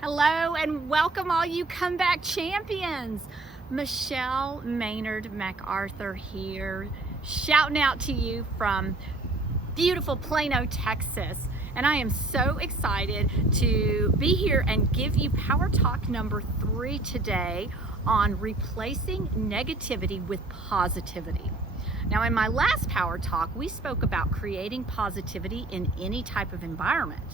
Hello and welcome all you comeback champions. Michele, Maynard, MacArthur here, shouting out to you from beautiful Plano, Texas. And I am so excited to be here and give you Power Talk number 3 today on replacing negativity with positivity. Now, in my last Power Talk, we spoke about creating positivity in any type of environment.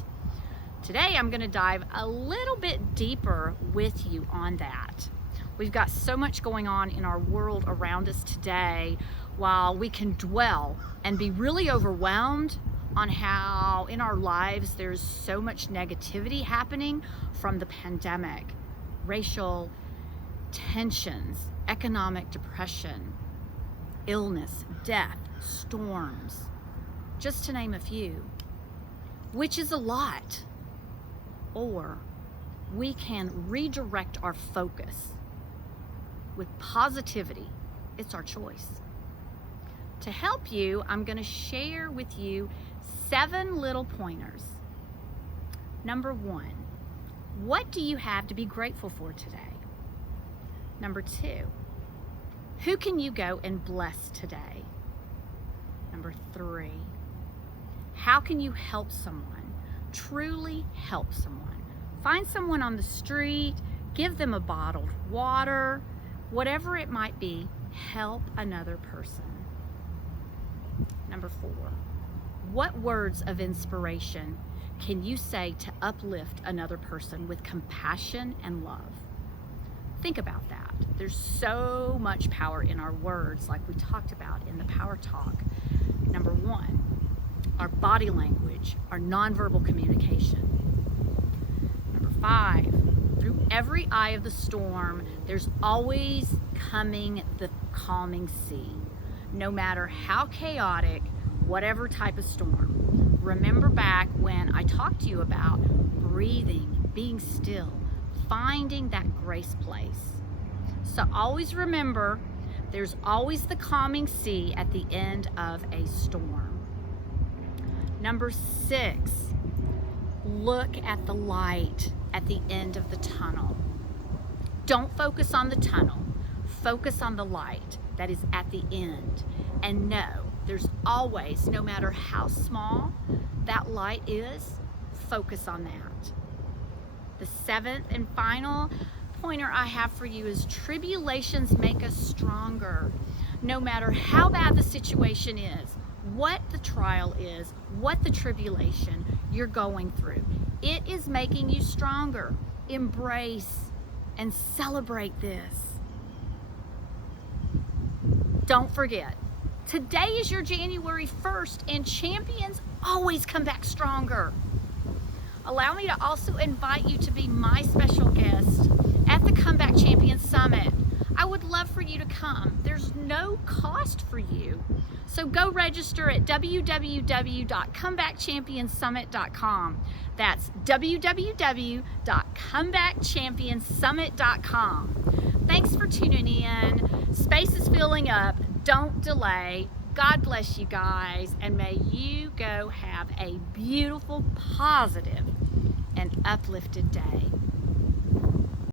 Today, I'm going to dive a little bit deeper with you on that. We've got so much going on in our world around us today. While we can dwell and be really overwhelmed on how in our lives there's so much negativity happening from the pandemic, racial tensions, economic depression, illness, death, storms, just to name a few, which is a lot. Or we can redirect our focus with positivity. It's our choice. To help you, I'm going to share with you 7 little pointers. Number 1, what do you have to be grateful for today? Number 2, who can you go and bless today? Number 3, how can you help someone? Truly help someone. Find someone on the street, give them a bottled water, whatever it might be, help another person. Number 4, what words of inspiration can you say to uplift another person with compassion and love? Think about that. There's so much power in our words, like we talked about in the Power Talk. Number 1, our body language, our nonverbal communication. Number 5, through every eye of the storm, there's always coming the calming sea. No matter how chaotic, whatever type of storm. Remember back when I talked to you about breathing, being still, finding that grace place. So always remember, there's always the calming sea at the end of a storm. Number 6, look at the light at the end of the tunnel. Don't focus on the tunnel. Focus on the light that is at the end. And know there's always, no matter how small that light is, focus on that. The 7th and final pointer I have for you is tribulations make us stronger. No matter how bad the situation is, what the trial is, what the tribulation you're going through, it is making you stronger. Embrace and celebrate this. Don't forget, today is your January 1st, and champions always come back stronger. Allow me to also invite you to be my special guest at the Comeback Champions Summit. I would love for you to come. There's no cost for you. So go register at www.comebackchampionssummit.com. That's www.comebackchampionssummit.com. Thanks for tuning in. Space is filling up. Don't delay. God bless you guys, and may you go have a beautiful, positive, and uplifted day.